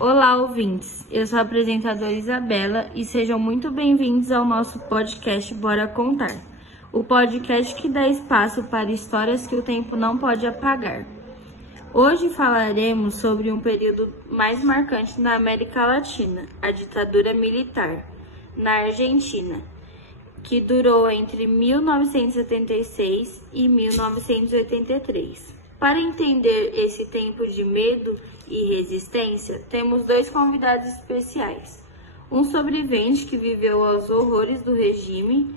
Olá, ouvintes! Eu sou a apresentadora Isabela e sejam muito bem-vindos ao nosso podcast Bora Contar, o podcast que dá espaço para histórias que o tempo não pode apagar. Hoje falaremos sobre um período mais marcante na América Latina, a ditadura militar, na Argentina, que durou entre 1976 e 1983. Para entender esse tempo de medo e resistência, temos dois convidados especiais. Um sobrevivente que viveu aos horrores do regime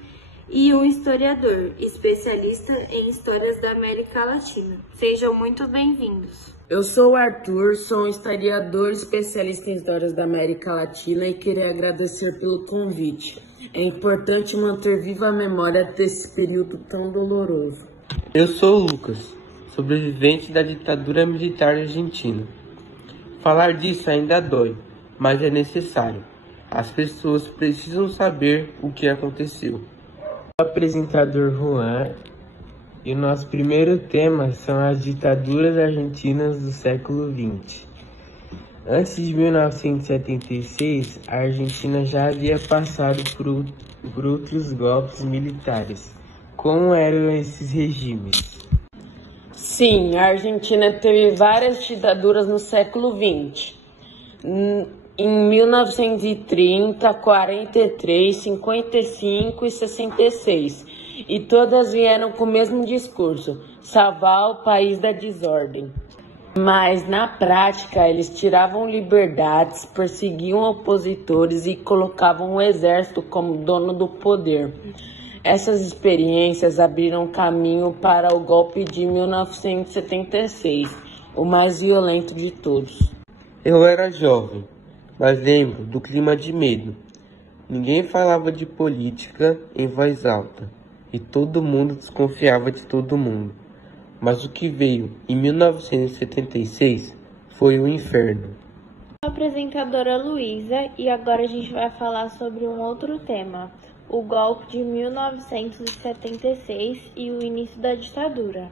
e um historiador, especialista em histórias da América Latina. Sejam muito bem-vindos. Eu sou o Arthur, sou um historiador especialista em histórias da América Latina e queria agradecer pelo convite. É importante manter viva a memória desse período tão doloroso. Eu sou o Lucas, sobrevivente da ditadura militar argentina. Falar disso ainda dói, mas é necessário. As pessoas precisam saber o que aconteceu. O apresentador Juan e o nosso primeiro tema são as ditaduras argentinas do século XX. Antes de 1976, a Argentina já havia passado por outros golpes militares. Como eram esses regimes? Sim, a Argentina teve várias ditaduras no século XX. Em 1930, 43, 55 e 66. E todas vieram com o mesmo discurso: salvar o país da desordem. Mas, na prática, eles tiravam liberdades, perseguiam opositores e colocavam o exército como dono do poder. Essas experiências abriram caminho para o golpe de 1976, o mais violento de todos. Eu era jovem, mas lembro do clima de medo. Ninguém falava de política em voz alta e todo mundo desconfiava de todo mundo. Mas o que veio em 1976 foi o inferno. A apresentadora Luísa e agora a gente vai falar sobre um outro tema, o golpe de 1976 e o início da ditadura.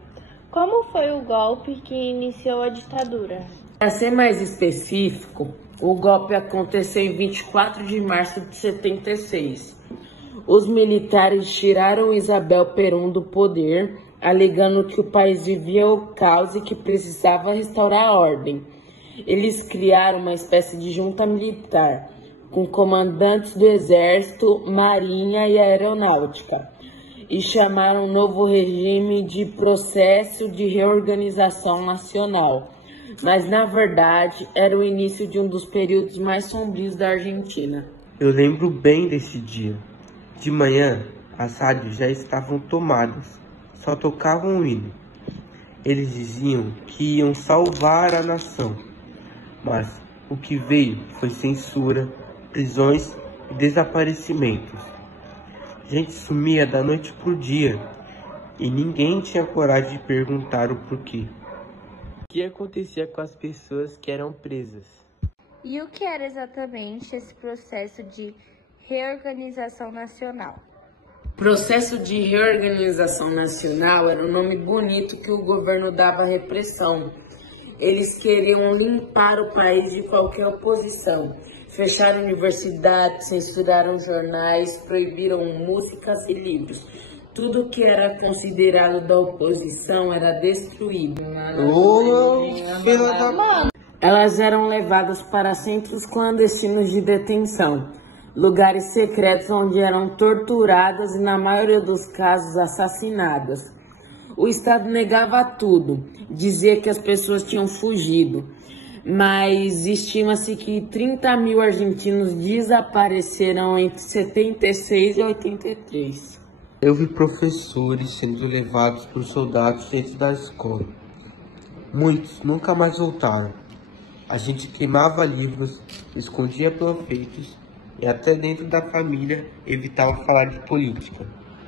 Como foi o golpe que iniciou a ditadura? Para ser mais específico, o golpe aconteceu em 24 de março de 76. Os militares tiraram Isabel Perón do poder, alegando que o país vivia o caos e que precisava restaurar a ordem. Eles criaram uma espécie de junta militar, com comandantes do Exército, Marinha e Aeronáutica, e chamaram o novo regime de Processo de Reorganização Nacional. Mas, na verdade, era o início de um dos períodos mais sombrios da Argentina. Eu lembro bem desse dia. De manhã, as rádios já estavam tomadas, só tocavam o hino. Eles diziam que iam salvar a nação, mas o que veio foi censura, prisões e desaparecimentos. Gente sumia da noite por dia e ninguém tinha coragem de perguntar o porquê. O que acontecia com as pessoas que eram presas? E o que era exatamente esse processo de reorganização nacional? Processo de Reorganização Nacional era um nome bonito que o governo dava à repressão. Eles queriam limpar o país de qualquer oposição. Fecharam universidades, censuraram jornais, proibiram músicas e livros. Tudo que era considerado da oposição era destruído. Elas eram levadas para centros clandestinos de detenção, lugares secretos onde eram torturadas e, na maioria dos casos, assassinadas. O Estado negava tudo, dizia que as pessoas tinham fugido, mas estima-se que 30 mil argentinos desapareceram entre 76 e 83. Eu vi professores sendo levados por soldados dentro da escola. Muitos nunca mais voltaram. A gente queimava livros, escondia panfletos e até dentro da família evitava falar de política.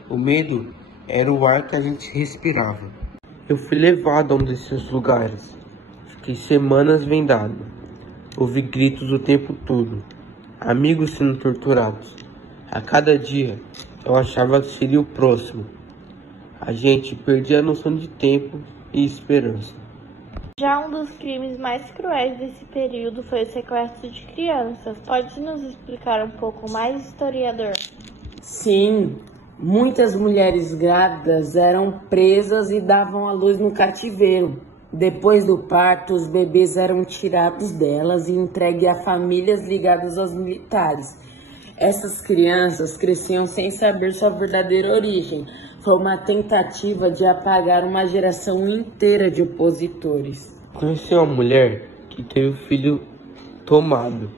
O medo era o ar que a gente respirava. Eu fui levado a um desses lugares. Fiquei semanas vendado. Ouvi gritos o tempo todo. Amigos sendo torturados. A cada dia eu achava que seria o próximo. A gente perdia a noção de tempo e esperança. Já um dos crimes mais cruéis desse período foi o sequestro de crianças. Pode nos explicar um pouco mais, historiador? Sim, muitas mulheres grávidas eram presas e davam à luz no cativeiro. Depois do parto, os bebês eram tirados delas e entregues a famílias ligadas aos militares. Essas crianças cresciam sem saber sua verdadeira origem. Foi uma tentativa de apagar uma geração inteira de opositores. Conheci uma mulher que teve o filho tomado.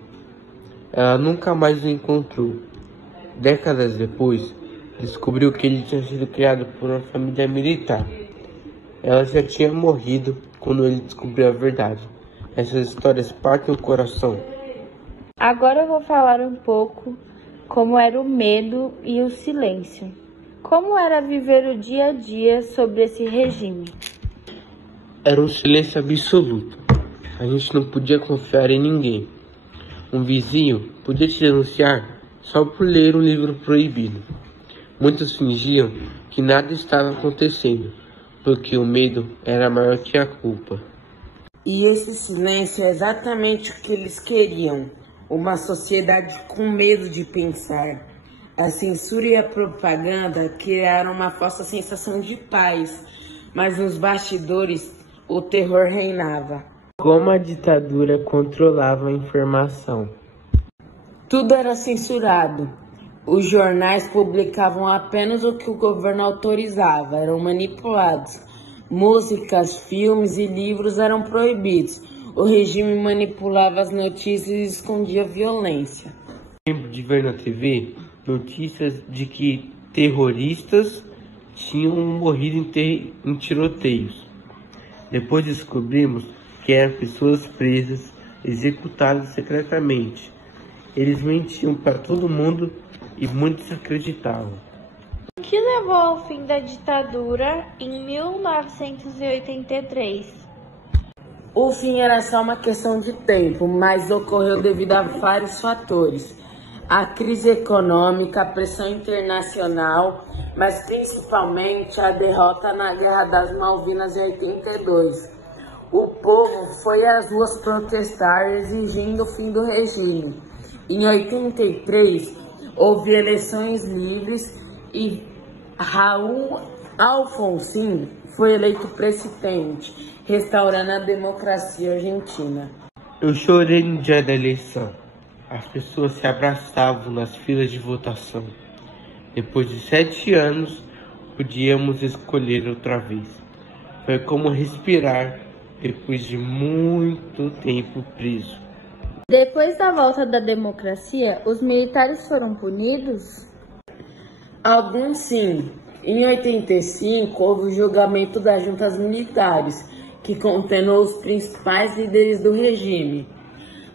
Ela nunca mais o encontrou. Décadas depois, descobriu que ele tinha sido criado por uma família militar. Ela já tinha morrido quando ele descobriu a verdade. Essas histórias partem o coração. Agora eu vou falar um pouco como era o medo e o silêncio. Como era viver o dia a dia sobre esse regime? Era um silêncio absoluto. A gente não podia confiar em ninguém. Um vizinho podia te denunciar só por ler um livro proibido. Muitos fingiam que nada estava acontecendo, porque o medo era maior que a culpa. E esse silêncio é exatamente o que eles queriam. Uma sociedade com medo de pensar. A censura e a propaganda criaram uma falsa sensação de paz, mas nos bastidores o terror reinava. Como a ditadura controlava a informação? Tudo era censurado. Os jornais publicavam apenas o que o governo autorizava, eram manipulados. Músicas, filmes e livros eram proibidos. O regime manipulava as notícias e escondia violência. Lembro de ver na TV notícias de que terroristas tinham morrido em tiroteios. Depois descobrimos que eram pessoas presas, executadas secretamente. Eles mentiam para todo mundo e muitos acreditavam. O que levou ao fim da ditadura em 1983? O fim era só uma questão de tempo, mas ocorreu devido a vários fatores. A crise econômica, a pressão internacional, mas principalmente a derrota na Guerra das Malvinas em 82. O povo foi às ruas protestar exigindo o fim do regime. Em 83, houve eleições livres e Raul Alfonsín foi eleito presidente, restaurando a democracia argentina. Eu chorei no dia da eleição. As pessoas se abraçavam nas filas de votação. Depois de 7 anos, podíamos escolher outra vez. Foi como respirar depois de muito tempo preso. Depois da volta da democracia, os militares foram punidos? Alguns sim. Em 85, houve o julgamento das juntas militares, que condenou os principais líderes do regime.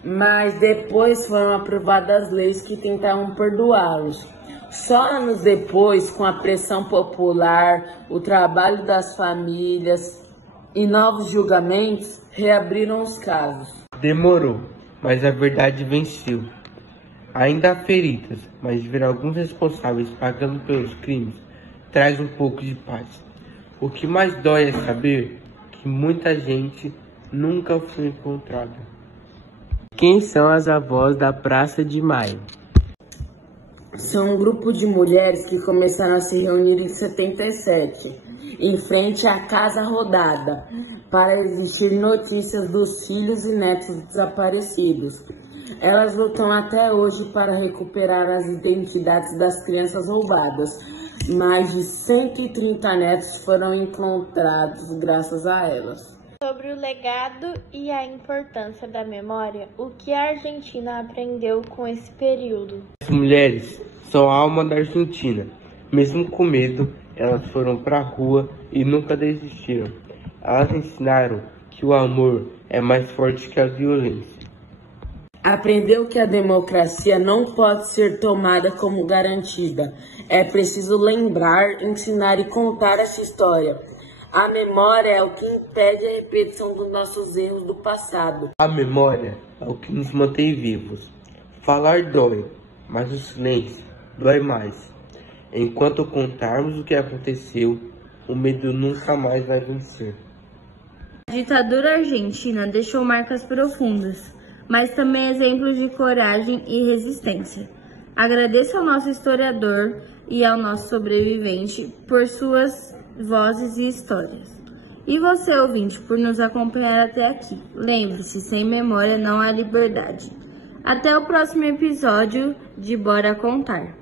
Mas depois foram aprovadas leis que tentavam perdoá-los. Só anos depois, com a pressão popular, o trabalho das famílias e novos julgamentos, reabriram os casos. Demorou, mas a verdade venceu. Ainda há feridas, mas ver alguns responsáveis pagando pelos crimes traz um pouco de paz. O que mais dói é saber que muita gente nunca foi encontrada. Quem são as avós da Praça de Maio? São um grupo de mulheres que começaram a se reunir em 77, em frente à Casa Rodada, para exigir notícias dos filhos e netos desaparecidos. Elas lutam até hoje para recuperar as identidades das crianças roubadas. Mais de 130 netos foram encontrados graças a elas. Sobre o legado e a importância da memória, o que a Argentina aprendeu com esse período? As mulheres são a alma da Argentina. Mesmo com medo, elas foram para a rua e nunca desistiram. Elas ensinaram que o amor é mais forte que a violência. Aprendeu que a democracia não pode ser tomada como garantida. É preciso lembrar, ensinar e contar essa história. A memória é o que impede a repetição dos nossos erros do passado. A memória é o que nos mantém vivos. Falar dói, mas o silêncio dói mais. Enquanto contarmos o que aconteceu, o medo nunca mais vai vencer. A ditadura argentina deixou marcas profundas, mas também exemplos de coragem e resistência. Agradeço ao nosso historiador e ao nosso sobrevivente por suas vozes e histórias. E você, ouvinte, por nos acompanhar até aqui. Lembre-se, sem memória não há liberdade. Até o próximo episódio de Bora Contar.